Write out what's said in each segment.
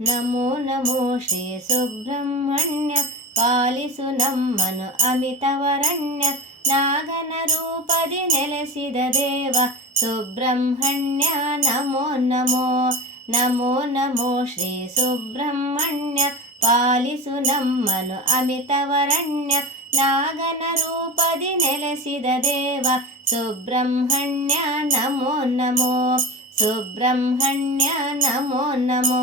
ನಮೋ ನಮೋ ಶ್ರೀ ಸುಬ್ರಹ್ಮಣ್ಯ ಪಾಲಿಸು ನಮ್ಮನು ಅಮಿತವರಣ್ಯ ನಾಗನ ರೂಪದಿ ನೆಲೆಸಿದ ದೇವ ಸುಬ್ರಹ್ಮಣ್ಯ ನಮೋ ನಮೋ ನಮೋ ನಮೋ ಶ್ರೀ ಸುಬ್ರಹ್ಮಣ್ಯ ಪಾಲಿಸು ನಮ್ಮನು ಅಮಿತವರಣ್ಯ ನಾಗನ ರೂಪದಿ ನೆಲೆಸಿದ ದೇವ ಸುಬ್ರಹ್ಮಣ್ಯ ನಮೋ ನಮೋ ಸುಬ್ರಹ್ಮಣ್ಯ ನಮೋ ನಮೋ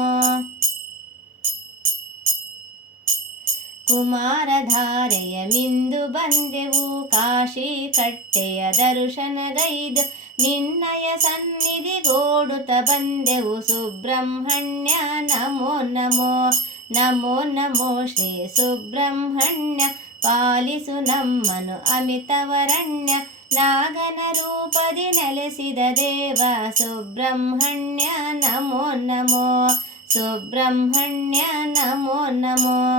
ಕುಮಾರಧಾರೆಯ ಮಿಂದು ಬಂದೆವು ಕಾಶಿ ಕಟ್ಟೆಯ ದರ್ಶನಗೈದು ನಿನ್ನಯ ಸನ್ನಿಧಿಗೋಡುತ್ತ ಬಂದೆವು ಸುಬ್ರಹ್ಮಣ್ಯ. ನಮೋ ನಮೋ ನಮೋ ನಮೋ ಶ್ರೀ ಸುಬ್ರಹ್ಮಣ್ಯ. ಪಾಲಿಸು ನಮ್ಮನು ಅಮಿತವರಣ್ಯ. ನಾಗನ ರೂಪದಿ ನೆಲೆಸಿದ ದೇವ ಸುಬ್ರಹ್ಮಣ್ಯ. ನಮೋ ನಮೋ, ಸುಬ್ರಹ್ಮಣ್ಯ. ನಮೋ ನಮೋ.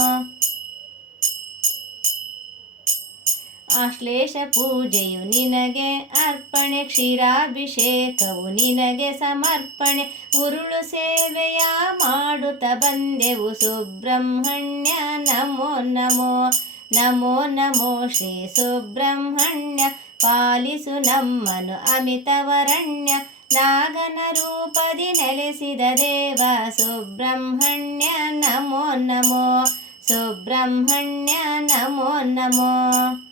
ಆಶ್ಲೇಷ ಪೂಜೆಯು ನಿನಗೆ ಅರ್ಪಣೆ, ಕ್ಷೀರಾಭಿಷೇಕವು ನಿನಗೆ ಸಮರ್ಪಣೆ. ಉರುಳು ಸೇವೆಯ ಮಾಡುತ್ತ ಬಂದೆವು ಸುಬ್ರಹ್ಮಣ್ಯ. ನಮೋ ನಮೋ ನಮೋ ನಮೋ ಶ್ರೀ ಸುಬ್ರಹ್ಮಣ್ಯ. ಪಾಲಿಸು ನಮ್ಮನು ಅಮಿತವರಣ್ಯ ನಾಗನ ರೂಪದಿ ನೆಲೆಸಿದ ದೇವ ಸುಬ್ರಹ್ಮಣ್ಯ. ನಮೋ ನಮೋ, ಸುಬ್ರಹ್ಮಣ್ಯ. ನಮೋ ನಮೋ.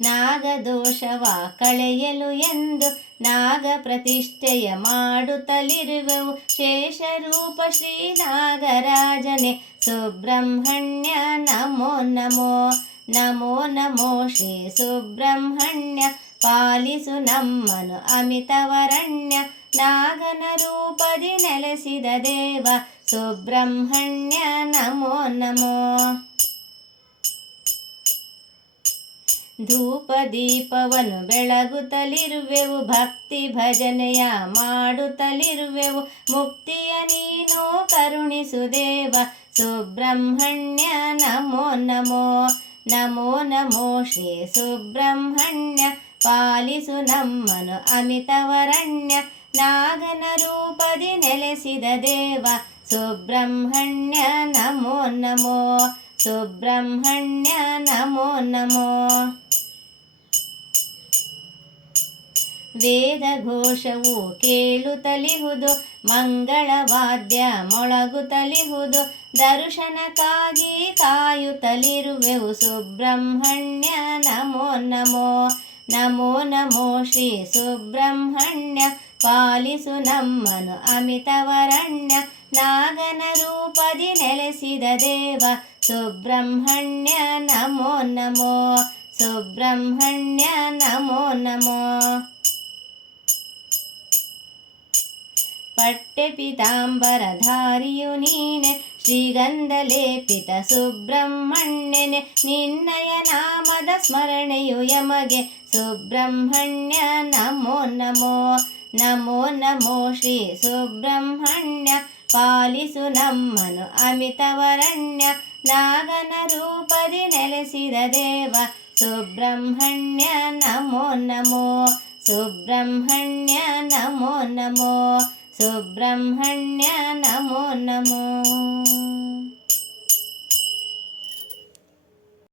ನಾಗದೋಷವ ಕಳೆಯಲು ಎಂದು ನಾಗ ಪ್ರತಿಷ್ಠೆಯ ಮಾಡುತ್ತಲಿರುವೆವು. ಶೇಷರೂಪ ಶ್ರೀ ನಾಗರಾಜನೆ ಸುಬ್ರಹ್ಮಣ್ಯ ನಮೋ ನಮೋ ನಮೋ ನಮೋ ಶ್ರೀ ಸುಬ್ರಹ್ಮಣ್ಯ, ಪಾಲಿಸು ನಮ್ಮನು ಅಮಿತವರಣ್ಯ, ನಾಗನ ರೂಪದಿ ನೆಲೆಸಿದ ದೇವ, ಸುಬ್ರಹ್ಮಣ್ಯ ನಮೋ ನಮೋ. ಧೂಪ ದೀಪವನ್ನು ಬೆಳಗುತ್ತಲಿರುವೆವು, ಭಕ್ತಿ ಭಜನೆಯ ಮಾಡುತ್ತಲಿರುವೆವು. ಮುಕ್ತಿಯ ನೀನು ಕರುಣಿಸುದೇವ ಸುಬ್ರಹ್ಮಣ್ಯ ನಮೋ ನಮೋ ನಮೋ ನಮೋ ಶ್ರೀ ಸುಬ್ರಹ್ಮಣ್ಯ. ಪಾಲಿಸು ನಮ್ಮನು ಅಮಿತವರಣ್ಯ, ನಾಗನ ರೂಪದಿ ನೆಲೆಸಿದ ದೇವ, ಸುಬ್ರಹ್ಮಣ್ಯ ನಮೋ ನಮೋ. ಸುಬ್ರಹ್ಮಣ್ಯ ನಮೋ ನಮೋ ವೇದ ಘೋಷವು ಕೇಳುತ್ತಲಿಹುದು ಮಂಗಳವಾದ್ಯ ಮೊಳಗುತ್ತಲಿಹುದು ದರ್ಶನಕ್ಕಾಗಿ ಕಾಯುತ್ತಲಿರುವೆವು ಸುಬ್ರಹ್ಮಣ್ಯ ನಮೋ ನಮೋ ನಮೋ ನಮೋ ಶ್ರೀ ಸುಬ್ರಹ್ಮಣ್ಯ ಪಾಲಿಸು ನಮ್ಮನು ಅಮಿತವರಣ್ಯ, ನಾಗನ ರೂಪದಿ ನೆಲೆಸಿದ ದೇವ ಸುಬ್ರಹ್ಮಣ್ಯ ನಮೋ ನಮೋ, ಸುಬ್ರಹ್ಮಣ್ಯ ನಮೋ ನಮೋ. ಪಟ್ಟೆ ಪಿತಾಂಬರಧಾರಿಯು ನೀನೆ ಶ್ರೀಗಂಧ ಲೇಪಿತ ಸುಬ್ರಹ್ಮಣ್ಯನೆ, ನಿನ್ನಯ ನಾಮದ ಸ್ಮರಣೆಯು ಯಮಗೆ. ಸುಬ್ರಹ್ಮಣ್ಯ ನಮೋ ನಮೋ ನಮೋ ನಮೋ ಶ್ರೀ ಸುಬ್ರಹ್ಮಣ್ಯ, ಪಾಲಿಸು ನಮ್ಮನು ಅಮಿತವರಣ್ಯ. ನಾಗನ ರೂಪದಿ ನೆಲೆಸಿದ ದೇವ ಸುಬ್ರಹ್ಮಣ್ಯ ನಮೋ ನಮೋ ಸುಬ್ರಹ್ಮಣ್ಯ ನಮೋ ನಮೋ ಸುಬ್ರಹ್ಮಣ್ಯ ನಮೋ ನಮೋ